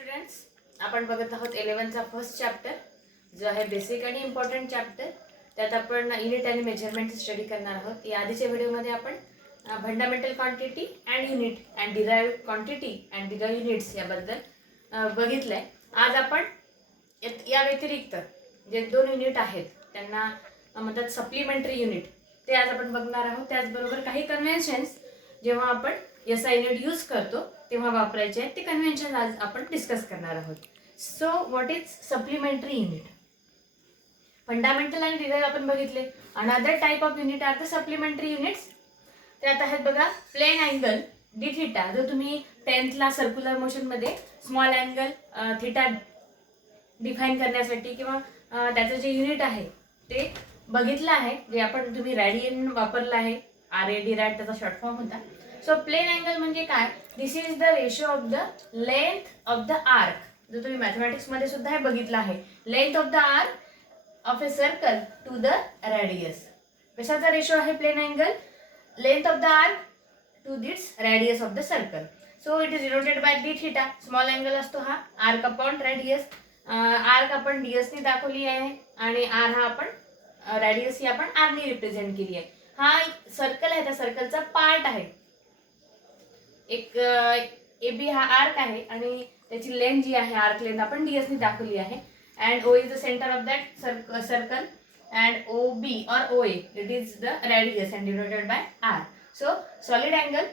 Students, आपण बघत आहोत 11चा फर्स्ट चॅप्टर जो आहे बेसिक आणि इम्पॉर्टंट चॅप्टर. त्यात आपण युनिट आणि मेजरमेंट स्टडी करणार आहोत. या आधीच्या व्हिडिओमध्ये आपण fundamental quantity and unit and derived quantity and derived units याबद्दल बघितलंय. आज आपण या व्यतिरिक्त जे दोन युनिट आहेत त्यांना म्हणतात सप्लिमेंटरी युनिट, ते आज आपण बघणार आहोत. त्याचबरोबर काही कन्व्हेन्शन्स जेव्हा आपण एसआय युनिट यूज करतो तेव्हा वापरायचे आहेत ते कन्व्हेन्शन आज आपण डिस्कस करणार आहोत. So what is supplementary unit? Fundamental आणि डिराइव्ह आपण बघितले. Another type of unit are the supplementary units. त्यात आहेत बघा प्लेन अँगल डी थिटा, जो तुम्ही 10thला सर्क्युलर मोशनमध्ये स्मॉल अँगल थिटा डिफाईन करण्यासाठी किंवा त्याचं जे युनिट आहे ते बघितलं आहे, जे आपण तुम्ही रॅडियन वापरलं आहे. RAD रॅड त्याचा शॉर्ट फॉर्म होता. सो प्लेन अँगल म्हणजे काय? This is the ratio of the length of the arc, जो तुम्ही मॅथमॅटिक्स मध्ये सुद्धा हे बघितलं आहे. Length of the arc of a circle to the radius. कशाचा रेशो आहे plane angle? Length of the arc to its radius of the circle. So it is denoted by D theta. Small angle असतो हा arc upon radius. Arc आपण ds ने दाखवली आहे आणि R हा आपण रेडियस ही आपण r ने रिप्रेझेंट केली आहे. हा सर्कल आहे, त्या सर्कलचा पार्ट आहे. एक AB हा आर्क आहे आणि त्याची लेंथ जी आहे आर्क लेंथ आपण ds ने दाखवली आहे. And O is the centre of that circle and OB or OA it is the radius and denoted by r. So solid angle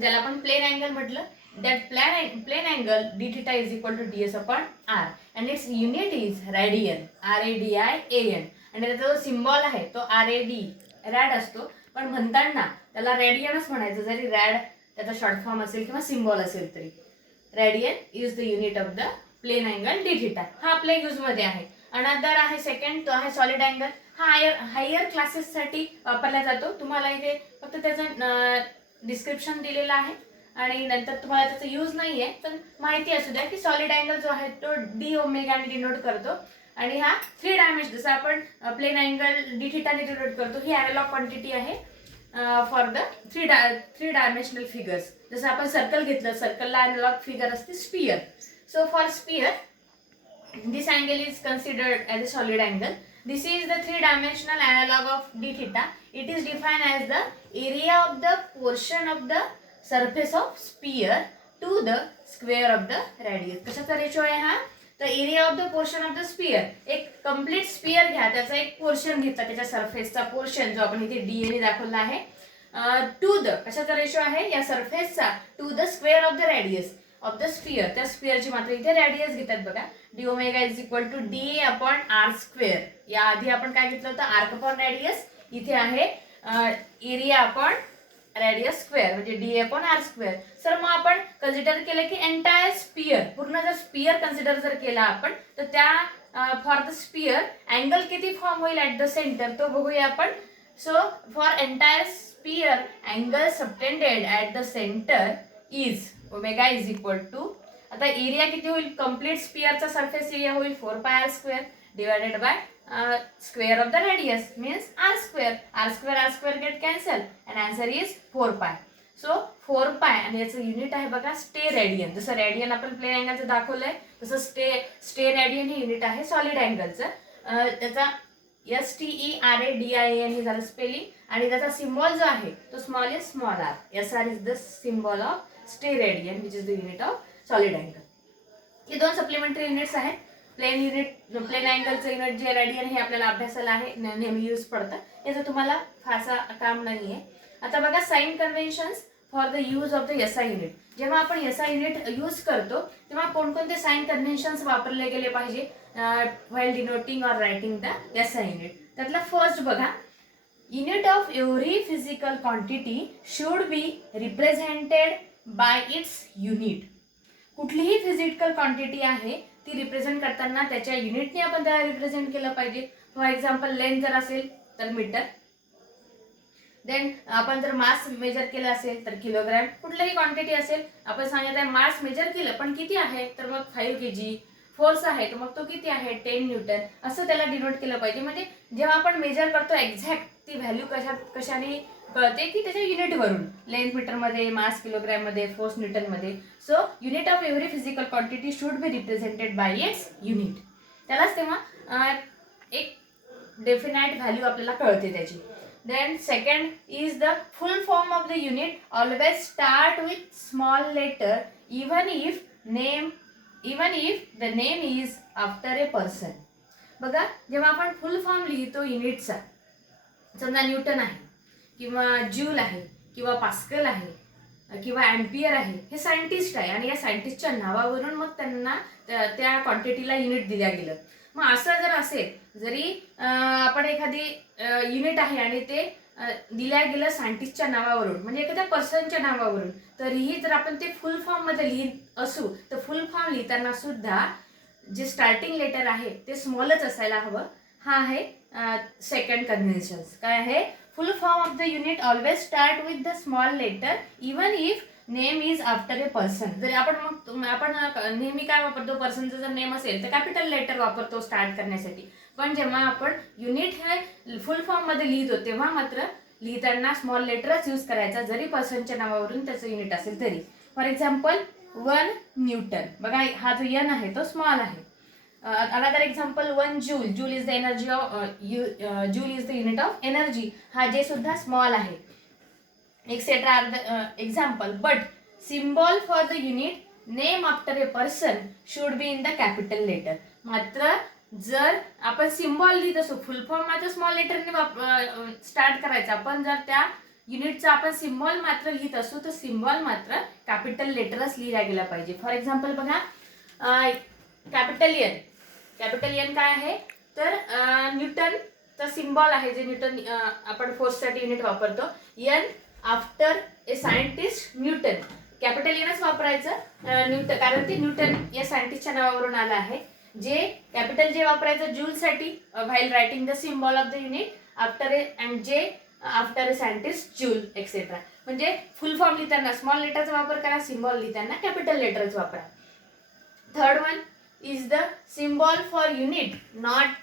त्याला आपण प्लेन अँगल म्हटलं. that plane angle d theta is equal to ds upon r and its unit is radian, radian. आणि त्याचा जो symbol आहे तो RAD असतो, पण म्हणताना त्याला रेडियनच म्हणायचं, जरी रॅड त्याचा शॉर्ट फॉर्म असेल किंवा सिम्बॉल असेल तरी. Radian is the unit of the plane angle D theta. हा आपल्या यूज मध्ये आहे. अनदर आहे सेकंड, तो आहे सॉलिड अँगल. हा हायर क्लासेस साठी वापरला जातो. तुम्हाला इथे फक्त त्याचं डिस्क्रिप्शन दिलेलं आहे आणि नंतर तुम्हाला त्याचा यूज नाहीये, पण माहिती असू द्या की सॉलिड अँगल जो आहे तो डी ओमेगाने डिनोट करतो आणि हा 3 डायमेन्शन, जसं आपण प्लेन अँगल डी थिटाने डिनोट करतो, ही ॲनालॉग क्वांटिटी आहे for the three dimensional figures. जसं आपण सर्कल घेतलं, सर्कलला ॲनालॉग फिगर असते sphere. So for sphere this angle is considered as a solid angle. This is the 3-dimensional analog of d theta. It is defined as the area of the portion of the surface of sphere to the square of the radius. कशाचा ratio आहे हा? तर area of the portion of the sphere. एक complete sphere घ्या, त्याचा एक portion घेतला, त्याच्या सरफेसचा पोर्शन जो आपण इथे DA ने दाखवला आहे, टू द कशाचा रेशो आहे या सरफेसचा to the square of the radius of the sphere. त्या स्पियरची मात्र इथे रेडियस घेतात बघा. D omega is equal to DA upon r square. या आधी आपण काय घेतलं होतं? Arc upon radius. इथे आहे एरिया अपॉन रेडियस स्क्वेअर म्हणजे DA upon r square. Sir मग आपण कन्सिडर केलं की एंटायर स्पियर, पूर्ण जर स्पियर कन्सिडर जर केला आपण, तर त्या फॉर द स्पियर अँगल किती फॉर्म होईल ॲट द सेंटर तो बघूया आपण. So for entire sphere angle subtended at the centre is omega is equal to, आता एरिया किती होईल? कम्प्लीट स्पियरचा सरफेस एरिया होईल 4πr square divided by square of the radius means r square get cancel and answer is 4π. So 4π आणि याचं unit आहे बघा steradian. जसं रेडियन आपण प्लेन अँगलचं दाखवलंय तसं स्टे रेडियन हे युनिट आहे सॉलिड अँगलचं. त्याचा STERADIAN हे झालं स्पेलिंग आणि त्याचा सिम्बॉल जो आहे तो small r. SR is the symbol of stay radian which is the unit of solid angle. हे दोन सप्लिमेंटरी युनिट्स आहेत. प्लेन अँगलचं युनिट जे रेडियन हे आपल्याला अभ्यासाला आहे, नेहमी यूज पडतं, याचं तुम्हाला फारसा काम नाहीये. आता बघा sign conventions for the use of the SI unit. जेव्हा आपण SI युनिट यूज करतो तेव्हा कोणकोणते साइन कन्व्हेन्शन्स वापरले गेले पाहिजे while denoting or writing the SI unit. त्यातला फर्स्ट बघा, unit of every physical quantity should be represented by its unit. कुठलीही फिजिकल क्वांटिटी आहे ती रिप्रेझेंट करताना त्याच्या युनिटने आपण त्याला रिप्रेझेंट केलं पाहिजे. फॉर एक्झाम्पल लेंथ जर असेल तर मीटर, देन आपण जर मास मेजर केलं असेल तर किलोग्रॅम. कुठलीही क्वांटिटी असेल, आपण सांगत आहे मास मेजर केलं पण किती आहे तर मग 5 kg. फोर्स आहे तर मग तो किती आहे 10 न्यूटन, असं त्याला डिनोट केलं पाहिजे. म्हणजे जेव्हा आपण मेजर करतो एक्झॅक्ट ती व्हॅल्यू कशाने कळते की त्याच्या युनिटवरून, लेंथ मीटरमध्ये, मास किलोग्रॅममध्ये, फोर्स न्यूटनमध्ये. So unit of every physical quantity should be represented by its unit. त्यालाच तेव्हा एक डेफिनाइट व्हॅल्यू आपल्याला कळते त्याची. Then second is the full form of the unit always start with small letter even if the name is after a person. बघा, जेव्हा आपण फुल form लिहितो युनिटचा, समजा न्यूटन आहे किंवा ज्यूल आहे किंवा पास्कल आहे किंवा अँपियर आहे, हे सायंटिस्ट आहे आणि या सायंटिस्टच्या नावावरून मग त्यांना त्या क्वांटिटीला युनिट दिल्या गेलं. मग असं जर असेल, जरी आपण एखादी युनिट आहे आणि ते दिल्या गेलं सायंटिस्टच्या नावावरून, म्हणजे एखाद्या पर्सनच्या नावावरून, तरीही जर आपण ते फुल फॉर्म मध्ये लिहित असू तर फुल फॉर्म लिहिताना सुद्धा जे स्टार्टिंग लेटर आहे ते स्मॉलच असायला हवं. हा आहे सेकंड कन्व्हेन्शन. काय आहे? Full form of the unit always start with the small letter even if name is after a person. जरी आपण नेहमी काय वापरतो, पर्सनचं जर नेम असेल तर कॅपिटल लेटर वापरतो स्टार्ट करण्यासाठी. पण जेव्हा आपण युनिट हे फुल फॉर्म मध्ये लिहितो तेव्हा मात्र लिहिताना स्मॉल लेटरच यूज करायचा, जरी पर्सनच्या नावावरून त्याचं युनिट असेल तरी. For example 1 newton. बघा, हा जो एन आहे तो स्मॉल आहे. Another example 1 joule. Joule is the energy of joule is the unit of energy. हा जे सुद्धा स्मॉल आहे. Etcetera are the example. But symbol for the unit name after a person should be in the capital letter. मात्र जर आपण symbol लिहित असू, full form मात्र स्मॉल लेटरने स्टार्ट करायचा, पण जर त्या युनिटचा आपण सिम्बॉल मात्र लिहित असू तर सिम्बॉल मात्र कॅपिटल लेटरच लिहिला गेला पाहिजे. फॉर एक्झाम्पल बघा, कॅपिटल एन. कॅपिटल एन काय आहे तर न्यूटनचा सिम्बॉल आहे, जे न्यूटन आपण फोर्ससाठी युनिट वापरतो. N after a scientist Newton. Capital एनच वापरायचं न्यूटन, कारण ते न्यूटन या सायंटिस्टच्या नावावरून आलं आहे. जे कॅपिटल जे वापरायचं जूलसाठी while writing the symbol of the unit after a and J after a scientist joule etcetera. म्हणजे फुल फॉर्म लिहिताना स्मॉल लेटरचा वापर करा, सिम्बॉल लिहिताना कॅपिटल लेटरच वापरा. Third one is the symbol for unit not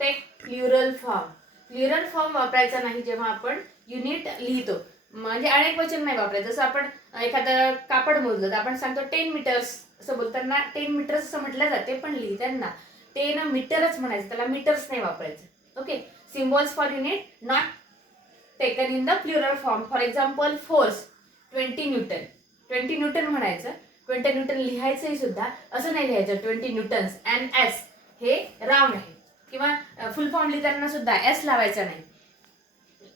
take plural form. Plural form वापरायचा नाही जेव्हा आपण युनिट लिहितो. म्हणजे अनेक वचन नाही वापरायचं. जसं आपण एखादं कापड मोजलं तर आपण सांगतो 10 मीटर्स, असं बोलताना 10 मीटर्स असं म्हटलं जाते, पण लिहिताना 10 मीटरच म्हणायचं, त्याला मीटर्स नाही वापरायचं. Okay. Symbols for unit not taken in the plural form. For example force 20 Newton. 20 Newton म्हणायचं, 20 न्यूटन लिहायचंही सुद्धा असं नाही लिहायचं 20 न्यूटन्स. अँड एस हे राऊंड आहे, किंवा फुल फॉर्म लिहिताना सुद्धा एस लावायचा नाही.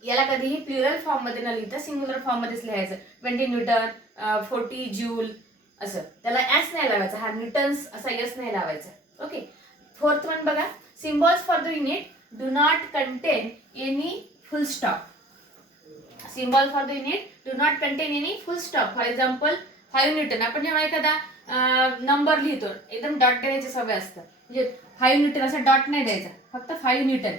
याला कधीही प्लुरल फॉर्म मध्ये न लिहिता सिंग्युलर फॉर्म मध्येच लिहायचं. 20 न्यूटन, 40 जूल असं. त्याला एस नाही लावायचा, हा न्यूटन्स असा एस नाही लावायचा. ओके. फोर्थ वन बघा, symbols for the unit do not content any full stop. Symbol for the unit do not content any full stop. For example 5 Newton. आपण जेव्हा एखादा नंबर लिहितो एकदम डॉट द्यायची सवय असतं, म्हणजे 5 न्यूटन असं डॉट नाही द्यायचा, फक्त 5 Newton.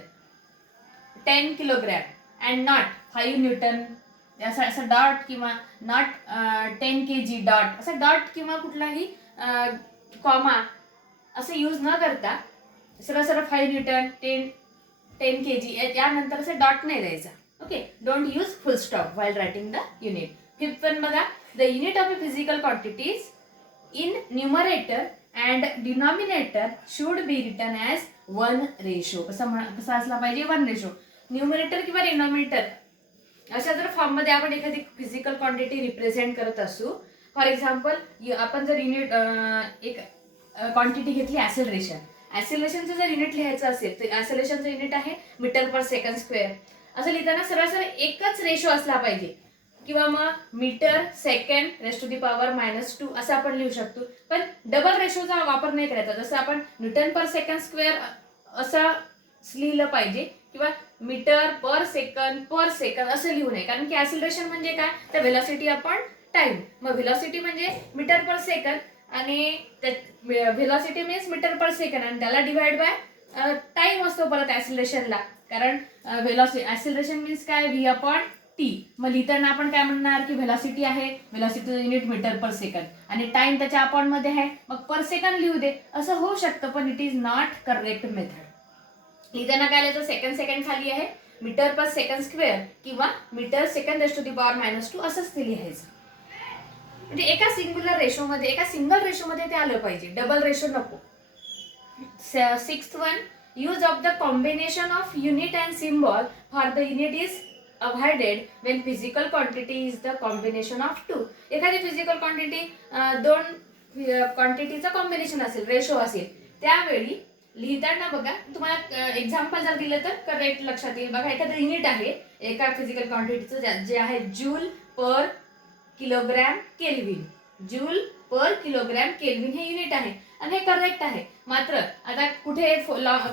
10 kilogram and not 5 Newton असं डॉट, किंवा नॉट 10 kg डॉट, असं डॉट किंवा कुठलाही कॉमा असं यूज न करता सरळ सरळ 5 न्यूटन 10 kg यानंतर असं डॉट नाही द्यायचा. Okay. Don't use full stop while writing the unit. Fifth one बघा, the unit of a physical quantities in numerator and denominator should be written as 1:. कसा असला पाहिजे? 1:. न्यूमरेटर किंवा डिनॉमिनेटर अशा जर फॉर्म मध्ये आपण एखादी फिजिकल क्वांटिटी रिप्रेझेंट करत असू, फॉर एक्झाम्पल आपण जर युनिट एक क्वांटिटी घेतली ॲक्सेलरेशन. ॲक्सेलरेशनचं जर युनिट लिहायचं असेल तर ॲक्सेलरेशनचं युनिट आहे मीटर पर सेकंड स्क्वेअर. असं लिहिताना सरळ सरळ एकच रेशो असला पाहिजे, किंवा मग metre second raise to the power -2 असं आपण लिहू शकतो. पण डबल रेशोचा वापर नाही करायचा. जसं आपण न्यूटन पर सेकंड स्क्वेअर असं लिहिलं पाहिजे, किंवा मीटर पर सेकंड असं लिहू नये. कारण की ॲक्सेलरेशन म्हणजे काय, तर व्हेलॉसिटी अपॉन टाइम. मग व्हेलॉसिटी म्हणजे मीटर पर सेकंड, आणि velocity means metre per second, आणि त्याला डिवाइड बाय टाइम असतो परत ॲक्सेलरेशनला. कारण ॲक्सेलरेशन मीन्स काय, v अपॉन टी. मग लिहिताना आपण काय म्हणणार की व्हेलॉसिटी आहे, व्हेलॉसिटीचं युनिट मीटर पर सेकंड, आणि टाइम त्याच्या अपॉन मध्ये आहे, मग पर सेकंड लिहू दे. असं होऊ शकतं, पण it is not correct method. लिहिताना काय लिहायचं, सेकंड खाली आहे, मीटर पर सेकंड स्क्वेअर किंवा metre second raise to the power -2 असंच ते लिहायचं. म्हणजे एका सिंग्युलर रेशोमध्ये, एका सिंगल रेशोमध्ये ते आलं पाहिजे, डबल रेशो नको. 6th one, use of the combination of unit and symbol for the unit is avoided Wien physical quantity is the combination of 2. एखादी फिजिकल क्वांटिटी दोन क्वांटिटीचं कॉम्बिनेशन असेल, रेशो असेल, त्यावेळी लिहिताना बघा, तुम्हाला एक्झाम्पल जर दिलं तर करेक्ट लक्षात येईल. बघा, एखादं युनिट आहे एका फिजिकल क्वांटिटीचं, जे आहे जूल पर किलोग्रॅम केल्विन. जूल पर किलोग्रॅम केल्विन हे युनिट आहे आणि हे करेक्ट आहे. मात्र आता कुठे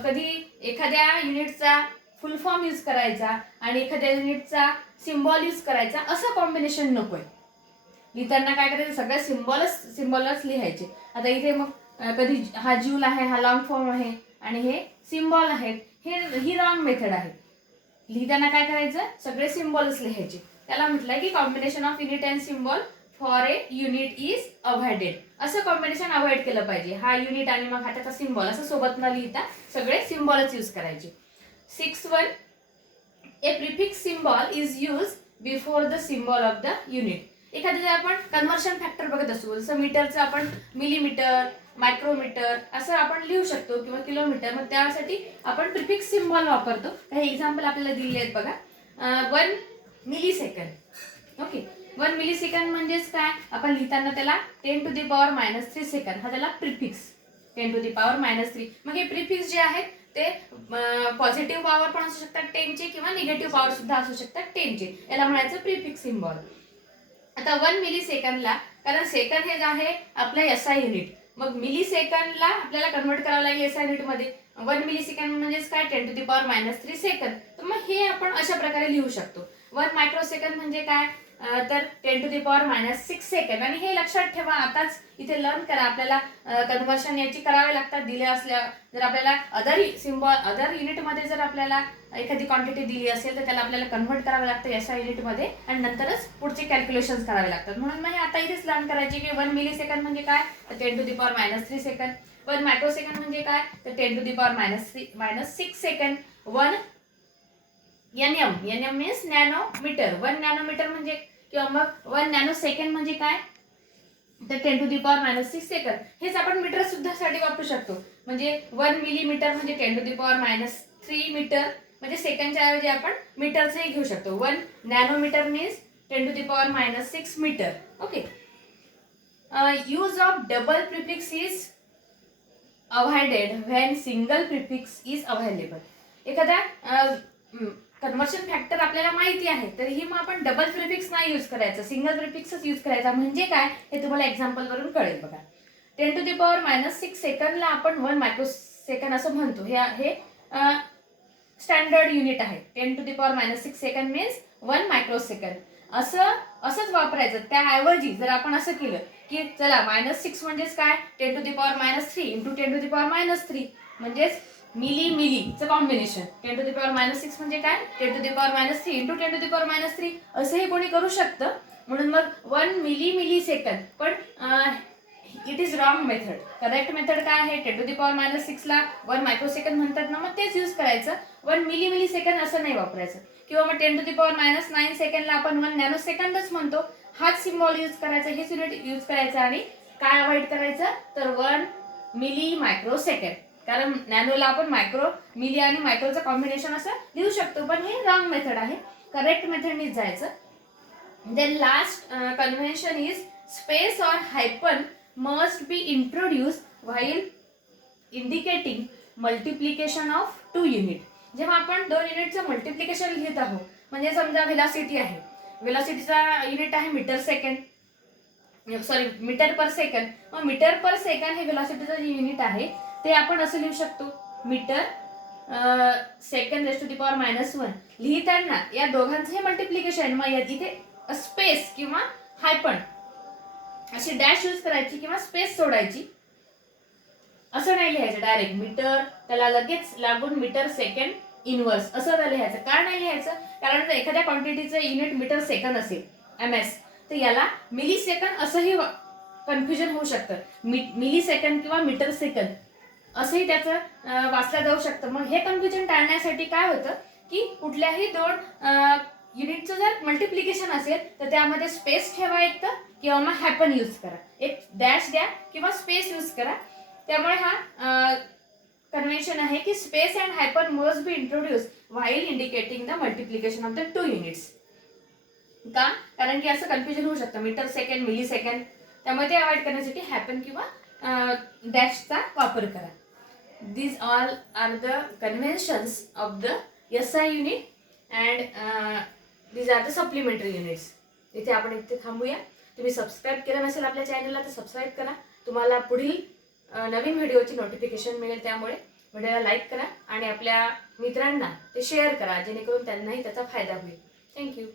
कधी एखाद्या युनिटचा फुल फॉर्म यूज करायचा आणि एखाद्या युनिटचा सिम्बॉल यूज करायचा, असं कॉम्बिनेशन नकोय. लिहिताना काय करायचं, सगळ्या सिम्बॉलच लिहायचे. आता इथे मग कधी हा जूल आहे, हा लॉंग फॉर्म आहे आणि हे सिम्बॉल आहेत, ही रॉंग मेथड आहे. लिहिताना काय करायचं, सगळे सिम्बॉलच लिहायचे. त्याला म्हटलंय की combination of unit and symbol for a unit is avoided. असं कॉम्बिनेशन अवॉइड केलं पाहिजे. हा युनिट आणि मग हा त्याचा सिम्बॉल असं सोबत न लिहिता सगळे सिम्बॉलच यूज करायचे. 6th one, A prefix symbol is use before the symbol of the unit. एखाद्या जर आपण कन्व्हर्शन फॅक्टर बघत असू, जसं मीटरचं आपण मिलीमीटर, मायक्रोमीटर असं आपण लिहू शकतो किंवा किलोमीटर, मग त्यासाठी आपण प्रिफिक्स सिम्बॉल वापरतो. काही एक्झाम्पल आपल्याला दिलेले आहेत बघा. 1 milli second. Okay, 1 milli second म्हणजेच काय, आपण लिहिताना त्याला 10 टू दी पॉवर -3 सेकंड, हा त्याला प्रिफिक्स 10 टू दी पॉवर -3. मग हे प्रिफिक्स जे आहेत ते पॉझिटिव्ह पॉवर पण असू शकतात 10चे किंवा निगेटिव्ह पॉवर सुद्धा असू शकतात 10चे. याला म्हणायचं प्रिफिक्स सिम्बॉल. आता 1 मिली सेकंडला, कारण सेकंड हे आहे आपलं SI युनिट, मग मिली सेकंडला आपल्याला कन्वर्ट करावं लागेल SI युनिट मध्ये. 1 मिली सेकंड म्हणजेच काय, 10 टू दी पॉवर -3 सेकंड. तर मग हे आपण अशा प्रकारे लिहू शकतो. 1 मायक्रो सेकंड म्हणजे काय, तर 10 टू दी पॉवर -6 सेकंड. आणि हे लक्षात ठेवा, आताच इथे लर्न करा. आपल्याला कन्व्हर्शन याची करावे लागतात दिले असल्या. जर आपल्याला अदर युनिटमध्ये जर आपल्याला एखादी क्वांटिटी दिली असेल तर त्याला आपल्याला कन्व्हर्ट करावं लागतं SI युनिटमध्ये आणि नंतरच पुढचे कॅल्क्युलेशन्स करावे लागतात. म्हणून मग हे आता इथेच लर्न करायचे की 1 मिली सेकंड म्हणजे काय, तर 10 to the power -3 second. 1 micro second म्हणजे काय, तर 10 to the power -6 second. 1 NM means nanometre. 1 nanometre म्हणजे किंवा मग 1 नॅनो सेकंड म्हणजे काय, तर 10 टू दी पॉवर -6 सेकंड. हेच आपण मीटर सुद्धा साठी वापरू शकतो. म्हणजे 1 मिलीमीटर म्हणजे 10 टू दी पॉवर -3 मीटर. म्हणजे सेकंडच्या ऐवजी आपण मीटरचंही घेऊ शकतो. 1 nanometre means 10 to the power -6 metre. Okay, use of double prefix is avoided when single prefix is available. एखादा कन्व्हर्शन फॅक्टर आपल्याला माहिती आहे तरीही मग आपण डबल प्रिफिक्स नाही यूज करायचं, सिंगल प्रिफिक्सच यूज करायचा. म्हणजे काय हे तुम्हाला एक्झाम्पल वरून कळेल. बघा, 10 टू दी पॉवर -6 सेकंडला आपण 1 मायक्रो सेकंड असं म्हणतो. हे स्टँडर्ड युनिट आहे. 10 to the power -6 second means 1 micro second. असंच वापरायचं. त्याऐवजी जर आपण असं केलं की चला -6 म्हणजेच काय, 10 to the power -3 into 10 to the power -3 म्हणजेच मिलीचं कॉम्बिनेशन. 10 टू दी पॉवर -6 म्हणजे काय, 10 to the power -3 into 10 to the power -3 असंही कोणी करू शकतं. म्हणून मग 1 मिली सेकंड, पण it is wrong method. Correct method काय आहे, 10 टू दी पॉवर -6 ला 1 मायक्रो सेकंड म्हणतात ना, मग तेच यूज करायचं. 1 मिली सेकंड असं नाही वापरायचं. किंवा मग 10 टू दी पॉवर -9 सेकंडला आपण 1 नॅनो सेकंडच म्हणतो. हाच सिम्बॉल यूज करायचा, हेच युनिट यूज करायचं आणि काय अवॉइड करायचं, तर 1 मिली मायक्रो सेकंड. कारण नॅनोला आपण मायक्रो, मिली आणि मायक्रोचं कॉम्बिनेशन असं लिहू शकतो, पण हे रॉंग मेथड आहे. करेक्ट मेथडनीच जायचं. Then last convention is space or hyphen must be introduced while indicating multiplication of 2 unit. जेव्हा आपण 2 युनिटचं मल्टिप्लिकेशन लिहित आहोत, म्हणजे समजा व्हेलॉसिटी आहे, व्हेलॉसिटीचा युनिट आहे मीटर पर सेकंड. मग मीटर पर सेकंड हे व्हेलॉसिटीचं जे युनिट आहे ते आपण असं लिहू शकतो, metre second raise to the power -1. लिहिताना या दोघांचं हे मल्टिप्लिकेशन, मग इथे स्पेस किंवा हायपन अशी डॅश यूज करायची किंवा स्पेस सोडायची. असं नाही लिहायचं डायरेक्ट मीटर, त्याला लगेच लागून मीटर सेकंड इनवर्स असं लिहायचं. का नाही लिहायचं, कारण जर एखाद्या क्वांटिटीचं युनिट मीटर सेकंड असेल MS, तर याला मिली सेकंड असंही कन्फ्युजन होऊ शकतं. मिली सेकंड किंवा मीटर सेकंड असंही त्याचं वाचलं जाऊ शकतं. मग हे कन्फ्युजन टाळण्यासाठी काय होतं की कुठल्याही दोन युनिटचं जर मल्टिप्लिकेशन असेल तर त्यामध्ये स्पेस ठेवा एक तर, किंवा मग हॅपन यूज करा, एक डॅश द्या किंवा स्पेस यूज करा. त्यामुळे हा कन्व्हेन्शन आहे की space and हायपन must be introduce while indicating the multiplication of the two units. का? कारण की असं कन्फ्युजन होऊ शकतं, मीटर सेकंड, मिली सेकंड. त्यामुळे ते अवॉइड करण्यासाठी हॅपन किंवा डॅशचा वापर करा. These all are the conventions of the SI unit and these are the supplementary units. इथे आपण इथे थांबूया. तुम्ही सबस्क्राईब केलं नसेल आपल्या चॅनलला तर सबस्क्राईब करा. तुम्हाला पुढील नवीन व्हिडिओची नोटिफिकेशन मिळेल. त्यामुळे व्हिडिओला लाईक करा आणि आपल्या मित्रांना ते शेअर करा जेणेकरून त्यांनाही त्याचा फायदा होईल. थँक्यू.